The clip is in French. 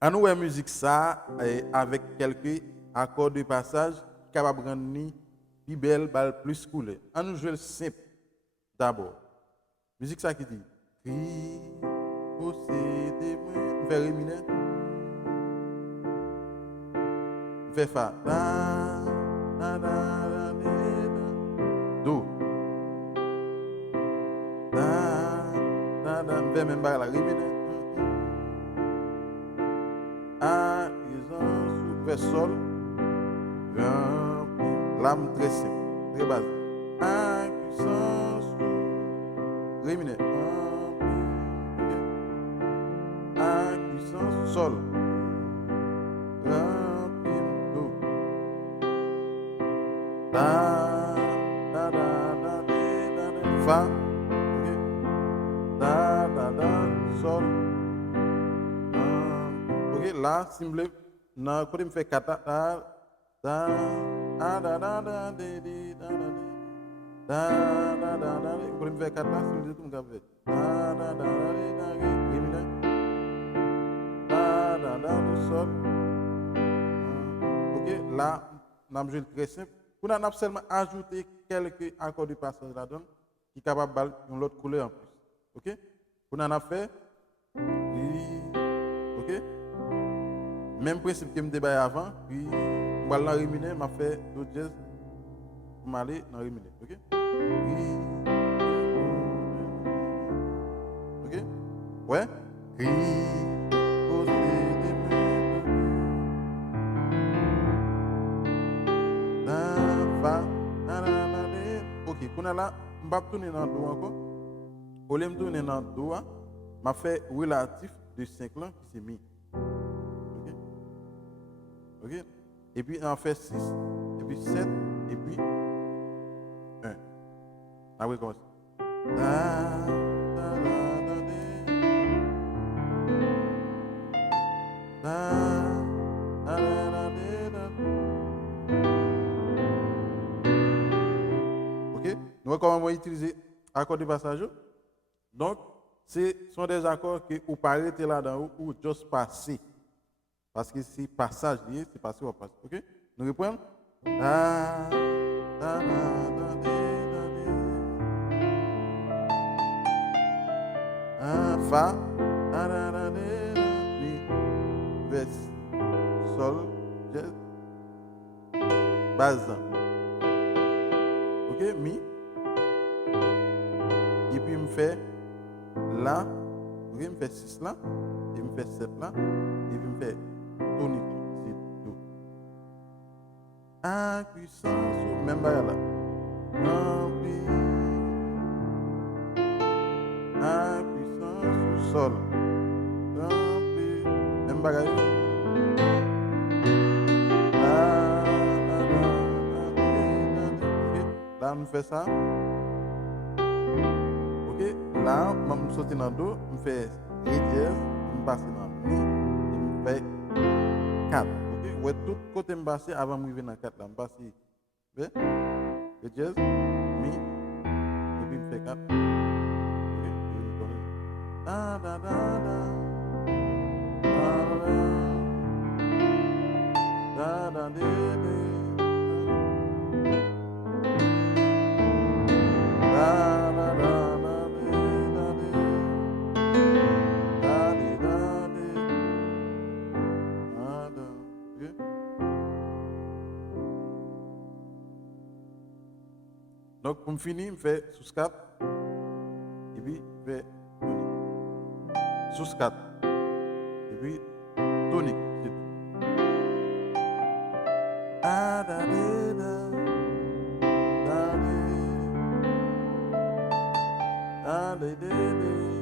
À nous la musique ça avec quelques accords de passage capable de rendre ni plus belle, balle plus coulée. À nous jouer le simple d'abord. Musique ça qui dit Crie, possédez-moi. Fait ré mineur. Fait fa. Da, da, da, da, da. Do. Da, da, da. Fait même pas la ré mineur. A, ils ont sous. Fait sol. L'âme très simple, très basique. A, puissance. Ré mineur. A, puissance, sol. Do. Da, da, da, da, da, da, fa. Ok. Da, da, da, sol. Ok, là, simple. Non, quand il me fait kata, da, da, da, da, da, da, da, da, da, da, da, quand il me fait kata, simple, tout le monde fait. Da, da, da, da, da, ré mineur. Da, da, da, do, sol. Ok, là, on a joué très simple. On a seulement ajouté quelques accords de passage là-dedans qui sont capables de l'autre couleur en plus. Ok? On en a fait. Ok? Même principe que je me débat avant. Puis, on va dans le réminé, m'a fait do jazz pour m'aller dans le réminé. Ok? Ok? Ouais? Ok, qu'on a là, je vais tourner dans le dos encore. Au lieu de tourner dans le dos, je fait relatif de 5 là qui s'est mis. Ok? Ok? Et puis on fait 6, et puis 7, et puis 1. Ah oui, commence. Da, da, da, da, da. Ok? Nous recommandons utiliser accord de passage. Donc, ce sont des accords que vous parlez là-dedans ou juste passer. Parce que si passage lié, c'est passer ou passer. Ok? Nous reprenons. Da, da, da, da, da, fa, da, da, da, mi, ves, sol, jazz, base. Ok? Mi. Et puis, me fait là. Ok? Me fait 6 là. Et me fait 7 là. Et puis, me fait tonique. C'est tout. A puissance, même pas là. Rempli. A puissance, sol. Rempli. Même bagaille. Ok. Là, on fait ça. Ok. Là, je me saute dans le dos. Je fais ré dièse. Je passe dans mi. Et je fais 4. Ok. Ouais, tout côté me passe avant de m'arriver dans 4 là. Je passe. Ré dièse. Mi. Et puis je fais 4. Ok. Da, da, da, da. Da, da, da, da. Donc, pour me finir, je fais sous 4. Et puis, je fais tonique. Sous 4. Et puis, tonique. C'est tout. Ah, da, da, da. Da, da. Da, da, da, da.